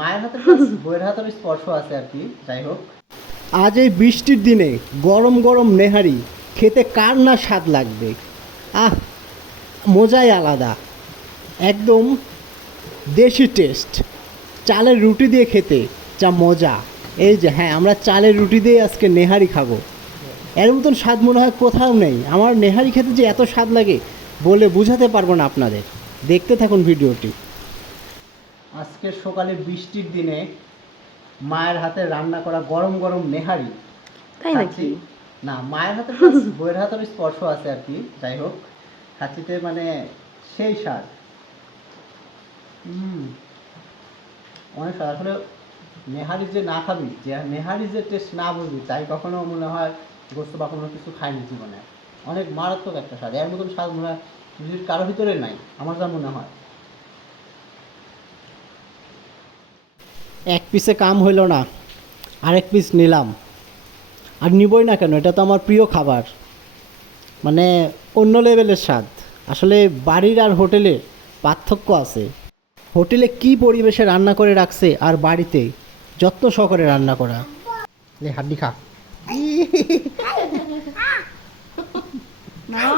মায়ের হাতে প্লাস বইয়ের হাতের স্পর্শ আছে আর কি। যাই হোক, আজ এই বৃষ্টির দিনে গরম গরম নেহারি খেতে কার না স্বাদ লাগবে। আহ, মজাই আলাদা, একদম দেশি টেস্ট। চালের রুটি দিয়ে খেতে যা মজা। এই যে হ্যাঁ, আমরা চালের রুটি দিয়ে আজকে নেহারি খাবো। এর মতন স্বাদ মনে হয় কোথাও নেই। আমার নেহারি খেতে যে এত স্বাদ লাগে বলে বোঝাতে পারবো না আপনাদের। দেখতে থাকুন ভিডিওটি। আজকের সকালে বৃষ্টির দিনে মায়ের হাতে রান্না করা গরম গরম নেহারি তাই খাচ্ছি। নাকি? না, মায়ের হাতে প্লাস বইয়ের হাতের স্পর্শ আছে আর কি। যাই হোক, খাচ্ছিতে মানে সেই স্বাদ। অনেক স্বাদ আসলে। নেহারি যে না খাবি, যে নেহারি যে টেস্ট না বুঝবি, তাই কখনো মনে হয় গোস্ত বা কোনো কিছু খাইনি জীবনে। অনেক মারাত্মক একটা স্বাদ, এর মতন স্বাদ মনে হয় পৃথিবীর কারোর ভিতরে নাই, আমার যা মনে হয়। এক পিসে কাম হইল না, আরেক পিস নিলাম। আর নিবই না কেন, এটা তো আমার প্রিয় খাবার। মানে অন্য লেভেলের স্বাদ। আসলে বাড়ির আর হোটেলে পার্থক্য আছে। হোটেলে কি পরিবেশে রান্না করে রাখছে আর বাড়িতে যত্ন সহকারে রান্না করা। লে হাড্ডি খা। নাও